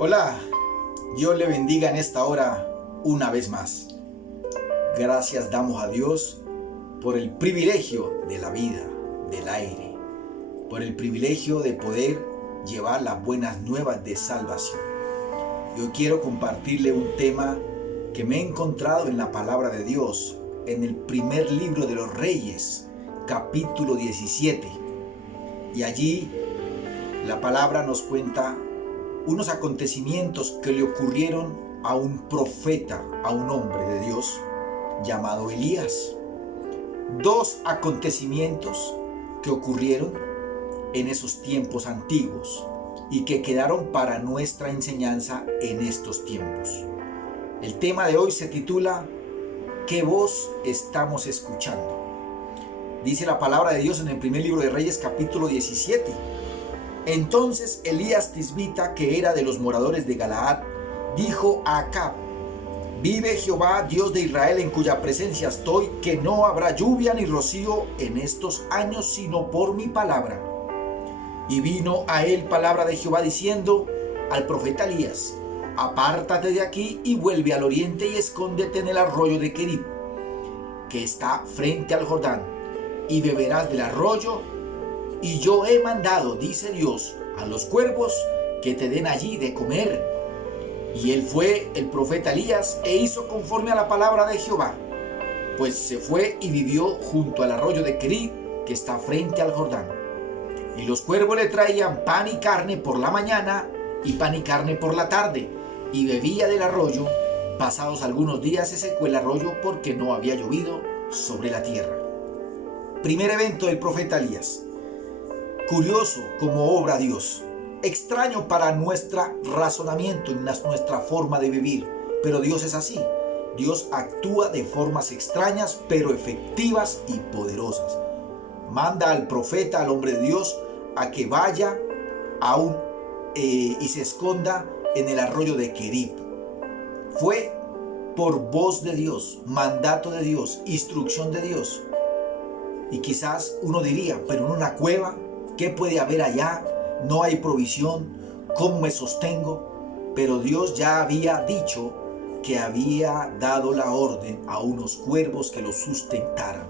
Hola, Dios le bendiga en esta hora una vez más. Gracias damos a Dios por el privilegio de la vida, del aire, por el privilegio de poder llevar las buenas nuevas de salvación. Yo quiero compartirle un tema que me he encontrado en la palabra de Dios, en el primer libro de los Reyes, capítulo 17. Y allí la palabra nos cuenta unos acontecimientos que le ocurrieron a un profeta, a un hombre de Dios llamado Elías. Dos acontecimientos que ocurrieron en esos tiempos antiguos y que quedaron para nuestra enseñanza en estos tiempos. El tema de hoy se titula ¿Qué voz estamos escuchando? Dice la palabra de Dios en el primer libro de Reyes, capítulo 17. Entonces Elías Tisbita, que era de los moradores de Galaad, dijo a Acab: vive Jehová, Dios de Israel, en cuya presencia estoy, que no habrá lluvia ni rocío en estos años, sino por mi palabra. Y vino a él palabra de Jehová diciendo al profeta Elías: apártate de aquí y vuelve al oriente y escóndete en el arroyo de Querib, que está frente al Jordán, y beberás del arroyo. Y yo he mandado, dice Dios, a los cuervos que te den allí de comer. Y él fue, el profeta Elías, e hizo conforme a la palabra de Jehová, pues se fue y vivió junto al arroyo de Querib, que está frente al Jordán. Y los cuervos le traían pan y carne por la mañana y pan y carne por la tarde, y bebía del arroyo. Pasados algunos días se secó el arroyo porque no había llovido sobre la tierra. Primer evento del profeta Elías. Curioso como obra Dios, extraño para nuestro razonamiento y nuestra forma de vivir, pero Dios es así. Dios actúa de formas extrañas, pero efectivas y poderosas. Manda al profeta, al hombre de Dios, a que vaya y se esconda en el arroyo de Querib. Fue por voz de Dios, mandato de Dios, instrucción de Dios. Y quizás uno diría, pero en una cueva, ¿qué puede haber allá? No hay provisión. ¿Cómo me sostengo? Pero Dios ya había dicho que había dado la orden a unos cuervos que lo sustentaran.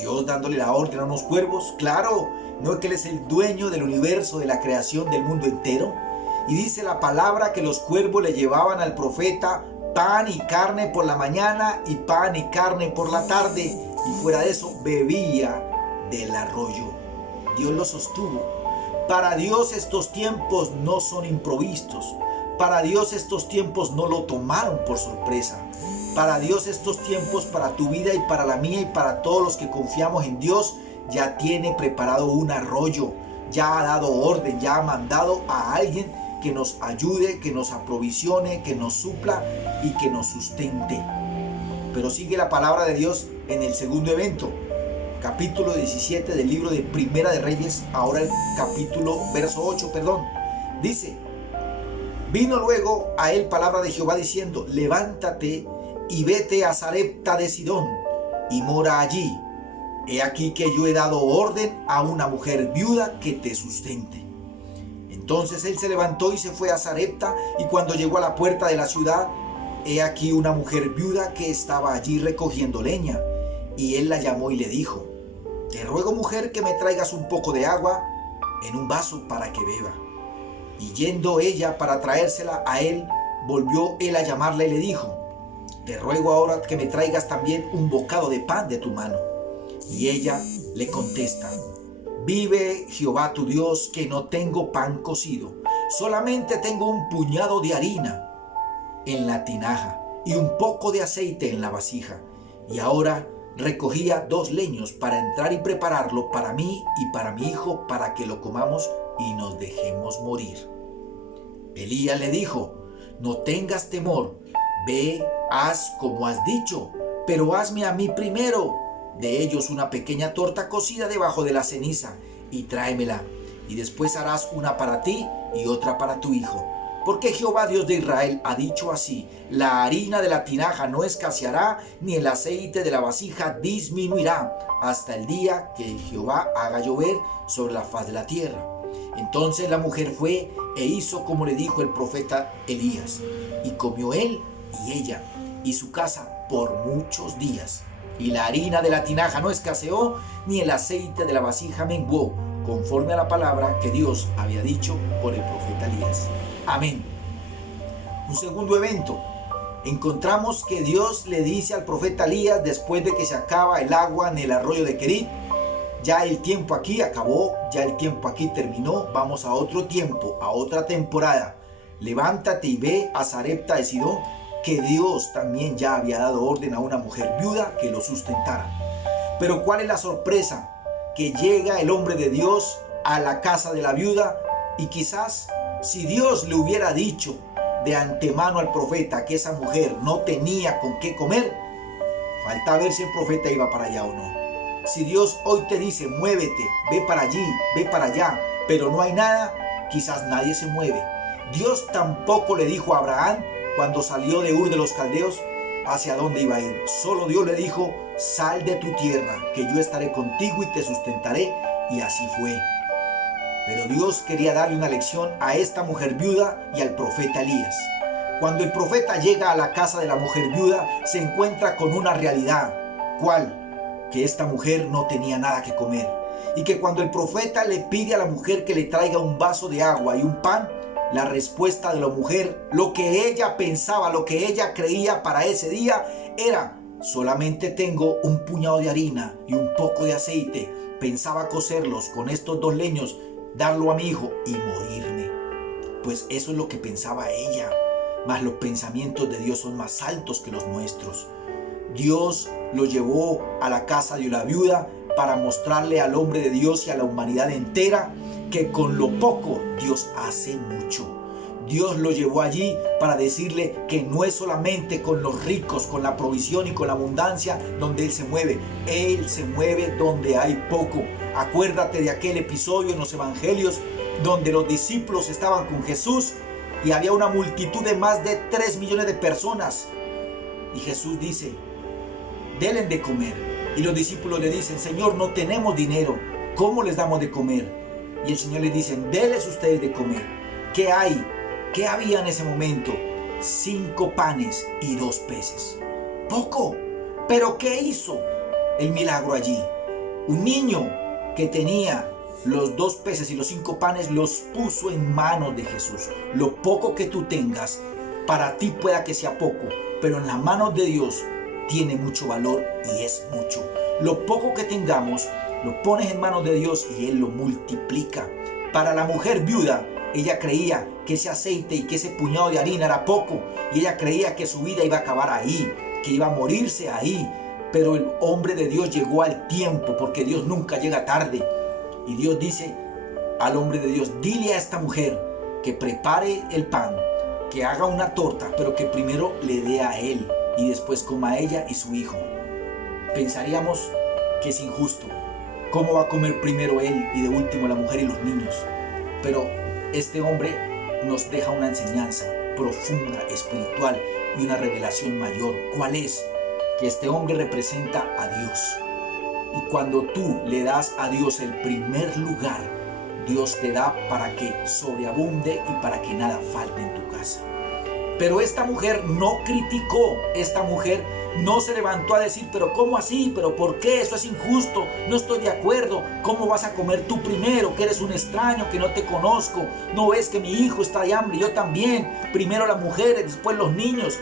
Dios dándole la orden a unos cuervos, claro, no es que Él es el dueño del universo, de la creación del mundo entero. Y dice la palabra que los cuervos le llevaban al profeta pan y carne por la mañana y pan y carne por la tarde, y fuera de eso bebía del arroyo. Dios lo sostuvo. Para Dios estos tiempos no son improvistos. Para Dios estos tiempos no lo tomaron por sorpresa. Para Dios estos tiempos, para tu vida y para la mía y para todos los que confiamos en Dios, ya tiene preparado un arroyo. Ya ha dado orden, ya ha mandado a alguien que nos ayude, que nos aprovisione, que nos supla y que nos sustente. Pero sigue la palabra de Dios en el segundo evento. Capítulo 17 del libro de Primera de Reyes, ahora el verso 8, dice: vino luego a él palabra de Jehová diciendo: levántate y vete a Sarepta de Sidón y mora allí. He aquí que yo he dado orden a una mujer viuda que te sustente. Entonces él se levantó y se fue a Sarepta, y cuando llegó a la puerta de la ciudad, he aquí una mujer viuda que estaba allí recogiendo leña. Y él la llamó y le dijo: te ruego, mujer, que me traigas un poco de agua en un vaso para que beba. Y yendo ella para traérsela a él, volvió él a llamarla y le dijo: te ruego ahora que me traigas también un bocado de pan de tu mano. Y ella le contesta: vive Jehová tu Dios, que no tengo pan cocido, solamente tengo un puñado de harina en la tinaja y un poco de aceite en la vasija. Y ahora recogía 2 leños para entrar y prepararlo para mí y para mi hijo, para que lo comamos y nos dejemos morir. Elías le dijo: no tengas temor, ve, haz como has dicho, pero hazme a mí primero de ellos una pequeña torta cocida debajo de la ceniza y tráemela, y después harás una para ti y otra para tu hijo. Porque Jehová Dios de Israel ha dicho así: la harina de la tinaja no escaseará, ni el aceite de la vasija disminuirá, hasta el día que Jehová haga llover sobre la faz de la tierra. Entonces la mujer fue e hizo como le dijo el profeta Elías, y comió él y ella y su casa por muchos días. Y la harina de la tinaja no escaseó, ni el aceite de la vasija menguó, conforme a la palabra que Dios había dicho por el profeta Elías. Amén. Un segundo evento. Encontramos que Dios le dice al profeta Elías, después de que se acaba el agua en el arroyo de Querit, ya el tiempo aquí acabó, ya el tiempo aquí terminó, vamos a otro tiempo, a otra temporada. Levántate y ve a Sarepta de Sidón, que Dios también ya había dado orden a una mujer viuda que lo sustentara. Pero ¿cuál es la sorpresa? Que llega el hombre de Dios a la casa de la viuda, y quizás si Dios le hubiera dicho de antemano al profeta que esa mujer no tenía con qué comer, falta ver si el profeta iba para allá o no. Si Dios hoy te dice, muévete, ve para allí, ve para allá, pero no hay nada, quizás nadie se mueve. Dios tampoco le dijo a Abraham, cuando salió de Ur de los Caldeos, hacia dónde iba a ir. Solo Dios le dijo, sal de tu tierra, que yo estaré contigo y te sustentaré, y así fue. Pero Dios quería darle una lección a esta mujer viuda y al profeta Elías. Cuando el profeta llega a la casa de la mujer viuda, se encuentra con una realidad. ¿Cuál? Que esta mujer no tenía nada que comer, y que cuando el profeta le pide a la mujer que le traiga un vaso de agua y un pan, la respuesta de la mujer, lo que ella pensaba, lo que ella creía para ese día, era: solamente tengo un puñado de harina y un poco de aceite. Pensaba cocerlos con estos 2 leños, darlo a mi hijo y morirme. Pues eso es lo que pensaba ella. Mas los pensamientos de Dios son más altos que los nuestros. Dios lo llevó a la casa de la viuda para mostrarle al hombre de Dios y a la humanidad entera que con lo poco Dios hace mucho. Dios lo llevó allí para decirle que no es solamente con los ricos, con la provisión y con la abundancia donde Él se mueve. Él se mueve donde hay poco. Acuérdate de aquel episodio en los evangelios donde los discípulos estaban con Jesús y había una multitud de más de 3 millones de personas. Y Jesús dice: denle de comer. Y los discípulos le dicen: Señor, no tenemos dinero, ¿cómo les damos de comer? Y el Señor les dice: denles ustedes de comer. ¿Qué hay? ¿Qué había en ese momento? 5 panes y 2 peces. Poco. ¿Pero qué hizo el milagro allí? Un niño que tenía los 2 peces y los 5 panes los puso en manos de Jesús. Lo poco que tú tengas, para ti pueda que sea poco, pero en las manos de Dios tiene mucho valor y es mucho. Lo poco que tengamos, lo pones en manos de Dios y Él lo multiplica. Para la mujer viuda, ella creía que ese aceite y que ese puñado de harina era poco, y ella creía que su vida iba a acabar ahí, que iba a morirse ahí. Pero el hombre de Dios llegó al tiempo, porque Dios nunca llega tarde. Y Dios dice al hombre de Dios: dile a esta mujer que prepare el pan, que haga una torta, pero que primero le dé a él y después coma ella y su hijo. Pensaríamos que es injusto. ¿Cómo va a comer primero él y de último la mujer y los niños? Pero este hombre nos deja una enseñanza profunda, espiritual y una revelación mayor. ¿Cuál es? Que este hombre representa a Dios. Y cuando tú le das a Dios el primer lugar, Dios te da para que sobreabunde y para que nada falte en tu casa. Pero esta mujer no criticó, esta mujer no se levantó a decir: pero ¿cómo así? ¿Pero por qué? Eso es injusto, no estoy de acuerdo. ¿Cómo vas a comer tú primero, que eres un extraño, que no te conozco? ¿No ves que mi hijo está de hambre? Yo también. Primero las mujeres, después los niños.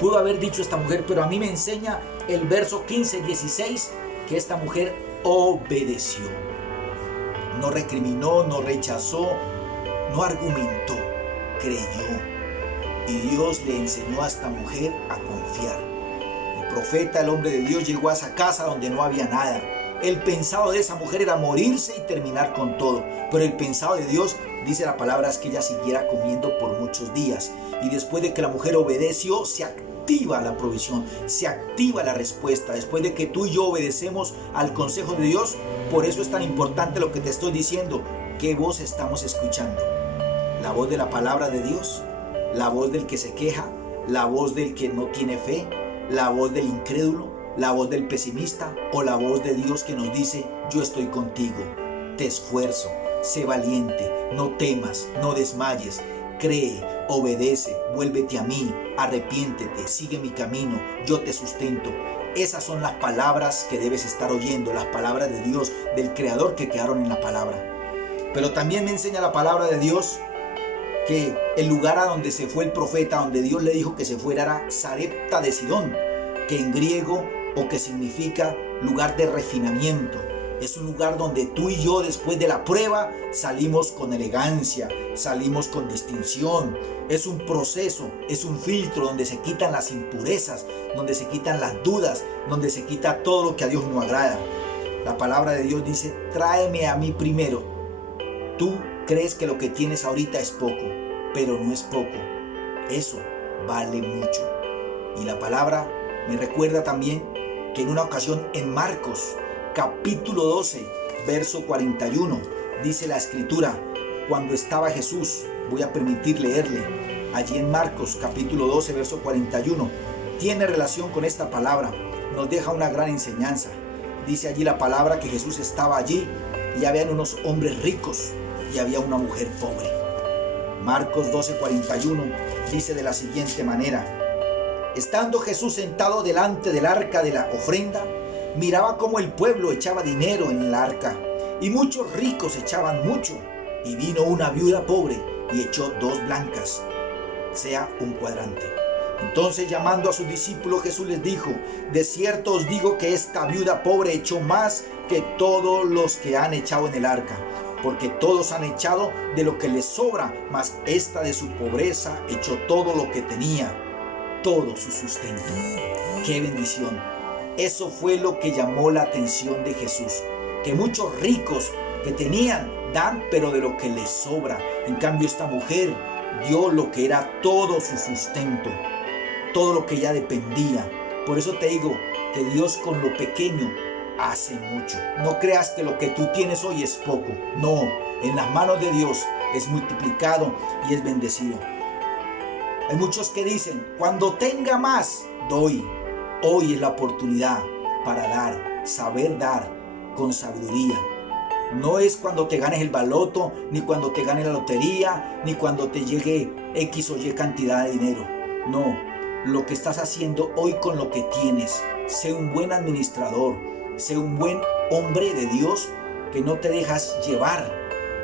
Pudo haber dicho esta mujer, pero a mí me enseña el verso 15-16 que esta mujer obedeció. No recriminó, no rechazó, no argumentó, creyó. Y Dios le enseñó a esta mujer a confiar. El profeta, el hombre de Dios, llegó a esa casa donde no había nada. El pensado de esa mujer era morirse y terminar con todo. Pero el pensado de Dios, dice la palabra, es que ella siguiera comiendo por muchos días. Y después de que la mujer obedeció, se activa la provisión, se activa la respuesta. Después de que tú y yo obedecemos al consejo de Dios, por eso es tan importante lo que te estoy diciendo. ¿Qué voz estamos escuchando? ¿La voz de la palabra de Dios? ¿La voz del que se queja? ¿La voz del que no tiene fe? ¿La voz del incrédulo? ¿La voz del pesimista? ¿O la voz de Dios que nos dice: yo estoy contigo, te esfuerzo, sé valiente, no temas, no desmayes, cree, obedece, vuélvete a mí, arrepiéntete, sigue mi camino, yo te sustento. Esas son las palabras que debes estar oyendo, las palabras de Dios, del Creador que quedaron en la palabra. Pero también me enseña la palabra de Dios que el lugar a donde se fue el profeta, donde Dios le dijo que se fuera, era Sarepta de Sidón, que en griego o que significa lugar de refinamiento. Es un lugar donde tú y yo, después de la prueba, salimos con elegancia, salimos con distinción. Es un proceso, es un filtro donde se quitan las impurezas, donde se quitan las dudas, donde se quita todo lo que a Dios no agrada. La palabra de Dios dice, tráeme a mí primero. Tú crees que lo que tienes ahorita es poco, pero no es poco. Eso vale mucho. Y la palabra me recuerda también que en una ocasión en Marcos, capítulo 12, verso 41, dice la escritura, cuando estaba Jesús, voy a permitir leerle, allí en Marcos, capítulo 12, verso 41, tiene relación con esta palabra, nos deja una gran enseñanza. Dice allí la palabra que Jesús estaba allí y habían unos hombres ricos y había una mujer pobre. Marcos 12:41 dice de la siguiente manera, estando Jesús sentado delante del arca de la ofrenda, miraba cómo el pueblo echaba dinero en el arca y muchos ricos echaban mucho, y vino una viuda pobre y echó 2 blancas, sea un cuadrante. Entonces, llamando a sus discípulos, Jesús les dijo, de cierto os digo que esta viuda pobre echó más que todos los que han echado en el arca, porque todos han echado de lo que les sobra, mas esta de su pobreza echó todo lo que tenía, todo su sustento. ¡Qué bendición! Eso fue lo que llamó la atención de Jesús, que muchos ricos que tenían dan, pero de lo que les sobra. En cambio, esta mujer dio lo que era todo su sustento, todo lo que ella dependía. Por eso te digo que Dios con lo pequeño hace mucho. No creas que lo que tú tienes hoy es poco. No, en las manos de Dios es multiplicado y es bendecido. Hay muchos que dicen, cuando tenga más, doy. Hoy es la oportunidad para dar, saber dar con sabiduría. No es cuando te ganes el baloto, ni cuando te ganes la lotería, ni cuando te llegue X o Y cantidad de dinero. No, lo que estás haciendo hoy con lo que tienes. Sé un buen administrador, sé un buen hombre de Dios que no te dejas llevar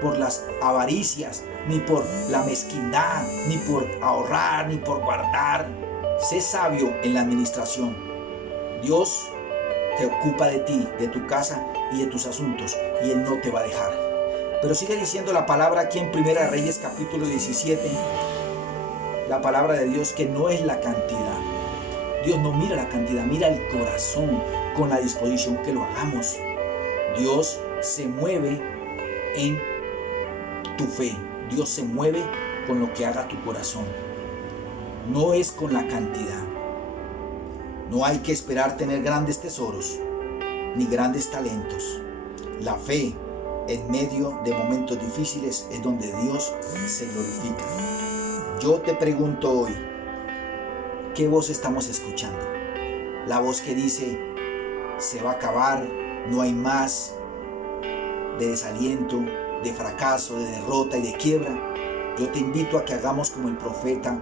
por las avaricias, ni por la mezquindad, ni por ahorrar, ni por guardar. Sé sabio en la administración. Dios te ocupa de ti, de tu casa y de tus asuntos, y Él no te va a dejar. Pero sigue diciendo la palabra aquí en Primera Reyes capítulo 17, la palabra de Dios, que no es la cantidad. Dios no mira la cantidad, mira el corazón con la disposición que lo hagamos. Dios se mueve en tu fe. Dios se mueve con lo que haga tu corazón. No es con la cantidad. No hay que esperar tener grandes tesoros ni grandes talentos. La fe en medio de momentos difíciles es donde Dios se glorifica. Yo te pregunto hoy, ¿qué voz estamos escuchando? La voz que dice, se va a acabar, no hay más, de desaliento, de fracaso, de derrota y de quiebra. Yo te invito a que hagamos como el profeta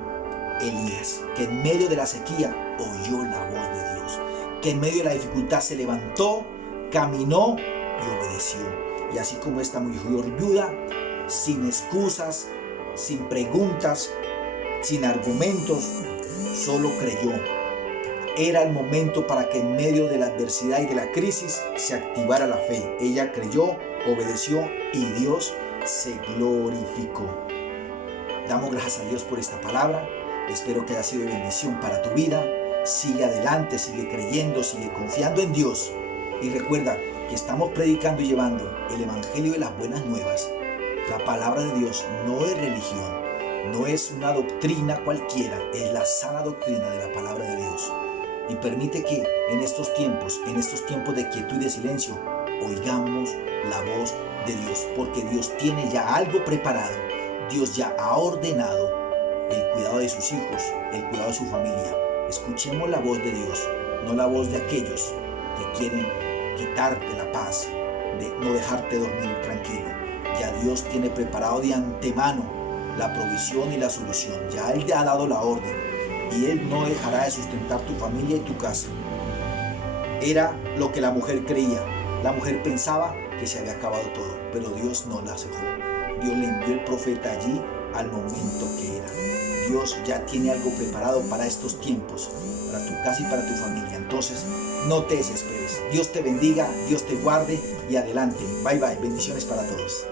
Elías, que en medio de la sequía oyó la voz de Dios, que en medio de la dificultad se levantó, caminó y obedeció. Y así como esta mujer viuda, sin excusas, sin preguntas, sin argumentos, solo creyó. Era el momento para que en medio de la adversidad y de la crisis se activara la fe. Ella creyó, obedeció y Dios se glorificó. Damos gracias a Dios por esta palabra. Espero que haya sido de bendición para tu vida. Sigue adelante, sigue creyendo, sigue confiando en Dios. Y recuerda que estamos predicando y llevando el Evangelio de las Buenas Nuevas. La palabra de Dios no es religión, no es una doctrina cualquiera, es la sana doctrina de la palabra de Dios. Y permite que en estos tiempos de quietud y de silencio, oigamos la voz de Dios, porque Dios tiene ya algo preparado. Dios ya ha ordenado el cuidado de sus hijos, el cuidado de su familia. Escuchemos la voz de Dios, no la voz de aquellos que quieren quitarte la paz, de no dejarte dormir tranquilo. Ya Dios tiene preparado de antemano la provisión y la solución. Ya Él te ha dado la orden y Él no dejará de sustentar tu familia y tu casa. Era lo que la mujer creía. La mujer pensaba que se había acabado todo, pero Dios no la cejó. Dios le envió el profeta allí al momento que era. Dios ya tiene algo preparado para estos tiempos, para tu casa y para tu familia. Entonces, no te desesperes. Dios te bendiga, Dios te guarde y adelante. Bye bye. Bendiciones para todos.